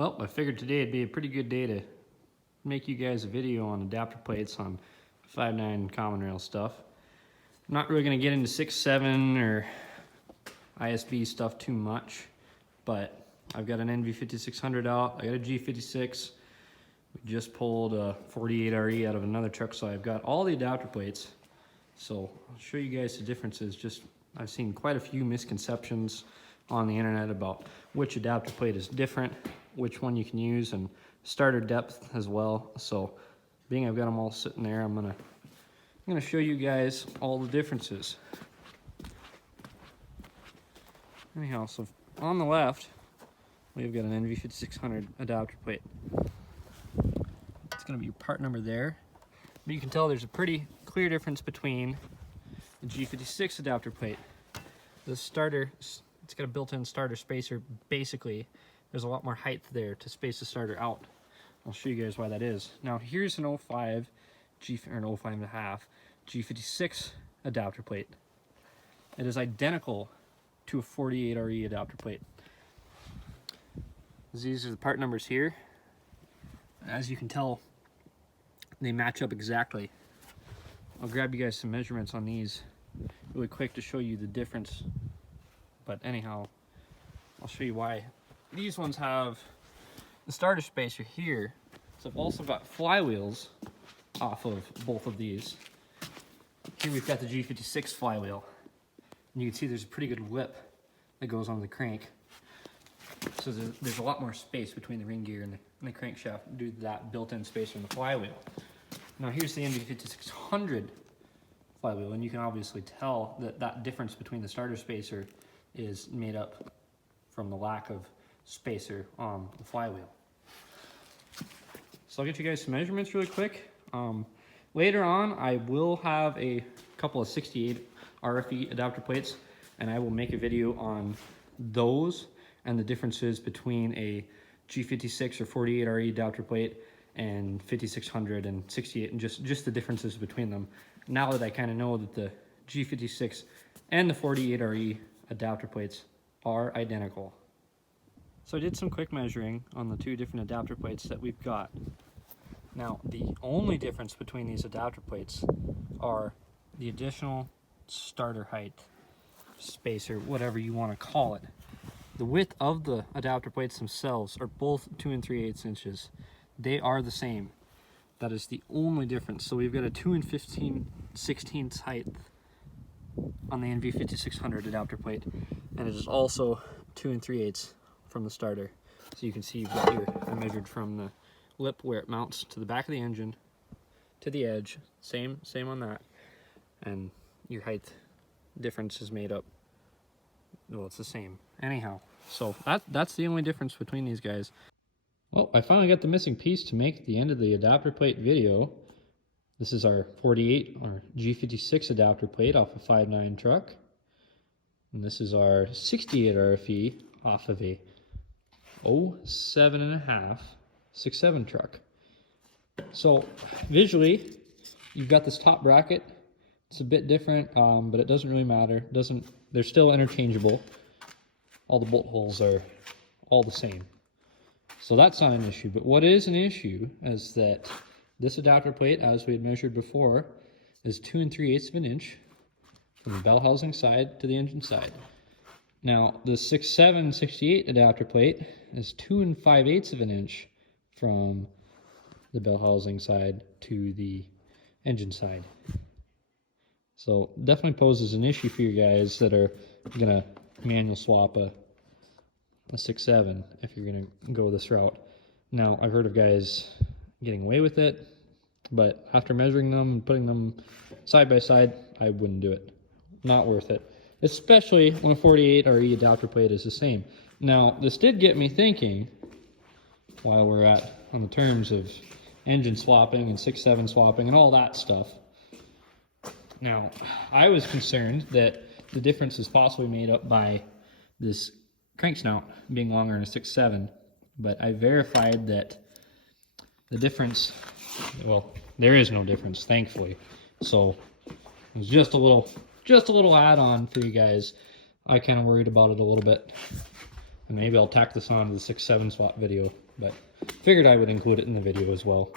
Well, I figured today would be a pretty good day to make you guys a video on adapter plates on 5.9 common rail stuff. I'm not really going to get into 6.7 or ISB stuff too much, but I've got an NV5600 out, I got a G56, we just pulled a 48RE out of another truck, so I've got all the adapter plates. So I'll show you guys the differences. I've seen quite a few misconceptions on the internet about which adapter plate is different, which one you can use, and starter depth as well. So being I've got them all sitting there, I'm gonna show you guys all the differences. Anyhow, so on the left we've got an NV5600 adapter plate. It's gonna be your part number there, but you can tell there's a pretty clear difference between the G56 adapter plate. The starter, it's got a built-in starter spacer. Basically, there's a lot more height there to space the starter out. I'll show you guys why that is. Now here's an 05 or an 05.5 G56 adapter plate. It is identical to a 48RE adapter plate. These are the part numbers here. As you can tell, they match up exactly. I'll grab you guys some measurements on these really quick to show you the difference. But anyhow, I'll show you why. These ones have the starter spacer here. So I've also got flywheels off of both of these. Here we've got the G56 flywheel. And you can see there's a pretty good lip that goes on the crank. So there's a lot more space between the ring gear and the crankshaft due to that built-in spacer in the flywheel. Now here's the NV5600 flywheel, and you can obviously tell that difference between the starter spacer is made up from the lack of spacer on the flywheel. So I'll get you guys some measurements really quick. Later on, I will have a couple of 68 RFE adapter plates, and I will make a video on those and the differences between a G56 or 48RE adapter plate and 5600 and 68, and just the differences between them. Now that I kind of know that the G56 and the 48RE adapter plates are identical. So I did some quick measuring on the two different adapter plates that we've got. Now the only difference between these adapter plates are the additional starter height, spacer, whatever you want to call it. The width of the adapter plates themselves are both 2 3/8 inches. They are the same. That is the only difference. So we've got a 2 15/16 height on the NV5600 adapter plate, and it is also 2 3/8 from the starter. So you can see you've got I measured from the lip where it mounts to the back of the engine to the edge, same on that, and your height difference is made up, well, it's the same. Anyhow, so that's the only difference between these guys. Well, I finally got the missing piece to make the end of the adapter plate video. This is our 48 or G56 adapter plate off a 5.9 truck. And this is our 68 RFE off of a 07.5 6.7 truck. So visually, you've got this top bracket. It's a bit different, but it doesn't really matter. They're still interchangeable. All the bolt holes are all the same. So that's not an issue, but what is an issue is that this adapter plate, as we had measured before, is 2 3/8 of an inch from the bell housing side to the engine side. Now, the 6.7 68 adapter plate is 2 5/8 of an inch from the bell housing side to the engine side. So definitely poses an issue for you guys that are gonna manual swap a 6.7 if you're gonna go this route. Now I've heard of guys getting away with it, but after measuring them and putting them side by side, I wouldn't do it. Not worth it, especially when a 48RE adapter plate is the same. Now this did get me thinking, while we're on the terms of engine swapping and 6.7 swapping and all that stuff. Now I was concerned that the difference is possibly made up by this crank snout being longer in a 6.7, but I verified that the difference, well, there is no difference, thankfully. So it was just a little add-on for you guys. I kind of worried about it a little bit. And maybe I'll tack this on to the 6-7 swap video, but figured I would include it in the video as well.